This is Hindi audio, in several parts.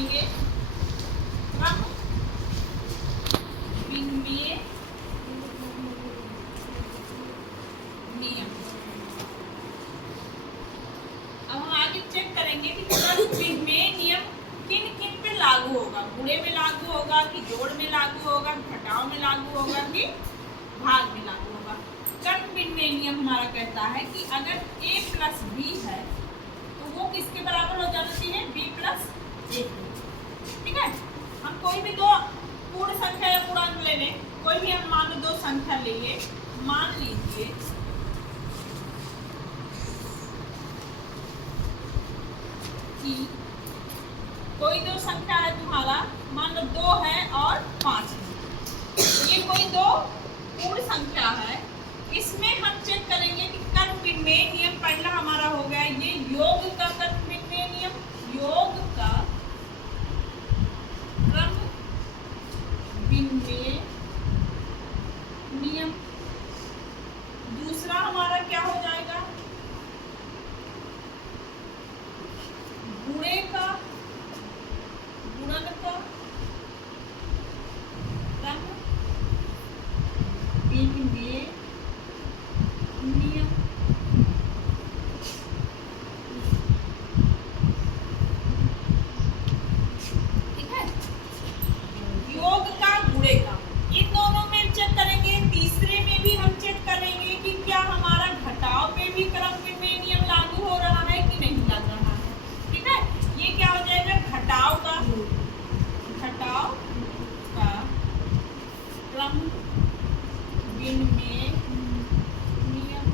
करेंगे क्रम विन्मेय नियम। अब हम आगे चेक करेंगे कि क्रम विन्मेय नियम किन किन पे लागू होगा। गुणे में लागू होगा कि जोड़ में लागू होगा, घटाव में लागू होगा कि भाग में लागू होगा। क्रम विन्मेय नियम हमारा कहता है कि अगर a प्लस बी है तो वो किसके बराबर हो जाना चाहिए, b प्लस ए। ठीक है, हम कोई भी दो पूर्ण संख्या या पूर्णांक ले लें, कोई भी हम मान लो दो संख्या लेंगे। मान लीजिए कि कोई दो संख्या है तुम्हारा, मान लो 2 है और 5 है। ये कोई दो पूर्ण संख्या है, इसमें हम चेक करेंगे कि क्रम विन्मेय नियम पहला हमारा हो गया ये योग का क्रम विन्मेय नियम, योग का क्रम विन्मेय नियम। दूसरा हमारा क्या हो जाएगा, गुणे का गुणन का क्रम विन्मेय नियम। ठीक है, योग का गुणे का, इन दोनों में चेक करेंगे। तीसरे में भी हम चेक करेंगे कि क्या हमारा घटाव पे भी क्रम विन्मेय नियम लागू हो रहा है कि नहीं लग रहा है। ठीक है, ये क्या हो जाएगा, घटाव का क्रम विन्मेय नियम।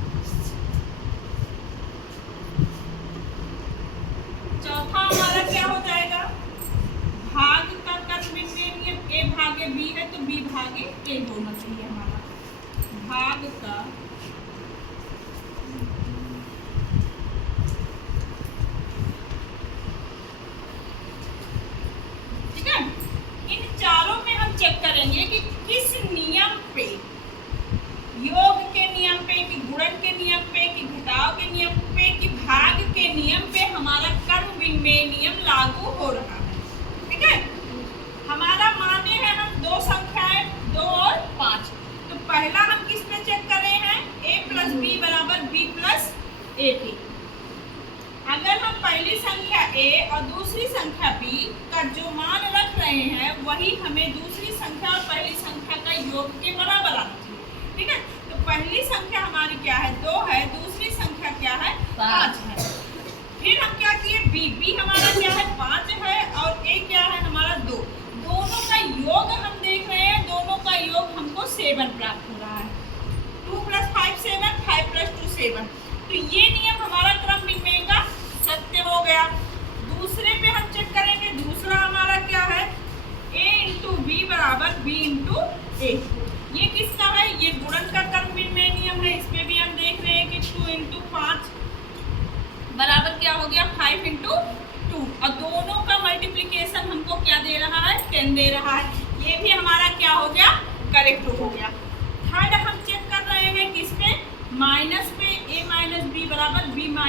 चौथा हमारा क्या हो जाएगा, भाग का क्रम विन्मेय नियम। a भागे b है तो b भागे a होना चाहिए हमारा भाग का ठीक है। इन चारों में हम चेक करेंगे कि किस नियम पे, योग के नियम पे कि गुणन के नियम पे कि घटाव के नियम पे कि भाग के नियम पे हमारा क्रम विन्मेय नियम लागू हो रहा है। ठीक है, हमारा माने हैं हम दो संख्याएं 2 और 5, तो पहला हम किस में चेक कर रहे हैं, a प्लस बी बराबर b प्लस ए थी। अगर हम पहली संख्या a और दूसरी संख्या b का जो मान रख रहे हैं वही हमें दूसरी संख्या और पहली संख्या का योग के बराबर आना चाहिए। ठीक है, तो पहली संख्या हमारी क्या है, 2 है, दूसरी संख्या क्या है, 5 है। फिर हम क्या किए, b हमारा क्या है, 5 है और a क्या है हमारा 2। दोनों का योग हम देख रहे हैं, दोनों का योग हमको 7 प्राप्त हो रहा है। 2 + 5 7, 5 + 2 7। तो ये नियम हमारा क्रम विन्मेय का सत्य हो गया। दूसरे पे हम चेक करेंगे, दूसरा हमारा क्या है, a × b बराबर b × a। ये किसका है, ये गुणन का क्रम विन्मेय नियम है। इस पे भी हम देख रहे हैं कि 2 × 5 बराबर क्या हो गया, 5 × 2, और दोनों का मल्टीप्लिकेशन हमको क्या दे रहा है, 10 दे रहा है। ये भी हमारा क्या हो गया, करेक्ट हो गया। थर्ड हम चेक कर रहे हैं किस पे, माइनस पे, a - b बराबर b - a,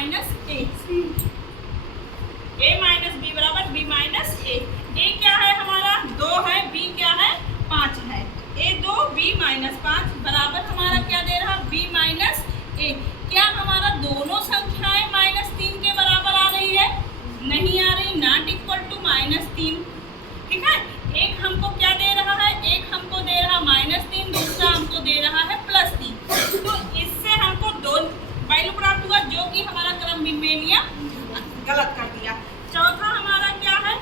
a - b बराबर b - a। a क्या है हमारा 2 है, b क्या है 5 है, a 2 b - 5 बराबर हमारा क्या दे रहा, b - a। क्या हमारा दोनों संख्याएं -3 के बराबर आ रही है, नहीं आ रही, नॉट इक्वल टू -3। ठीक है, एक हमको क्या दे रहा है, एक हमको दे रहा -3, दूसरा हमको दे रहा है +3। तो इससे हमको दो वैल्यू प्राप्त हुआ जो कि हमारा क्रम विन्मेय नियम गलत कर दिया। चौथा हमारा क्या है,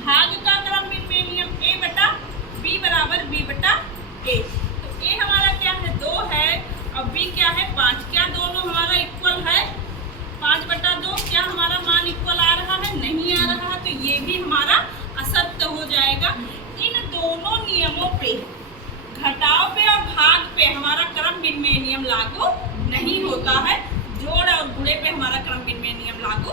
भाग का क्रम विन्मेय नियम, a/b बराबर b/a। तो a हमारा क्या है 2 है और b क्या है 5। क्या दोनों हमारा इक्वल है, 5/2। क्या हमारा मान इक्वल आ रहा है, नहीं आ रहा, तो ये भी हमारा असत्य हो जाएगा। इन दोनों नियमों पे, घटाव पे और भाग पे हमारा क्रम विन्मेय नियम लागू नहीं होता है, जोड़ और गुणे पे हमारा क्रम विन्मेय नियम लागू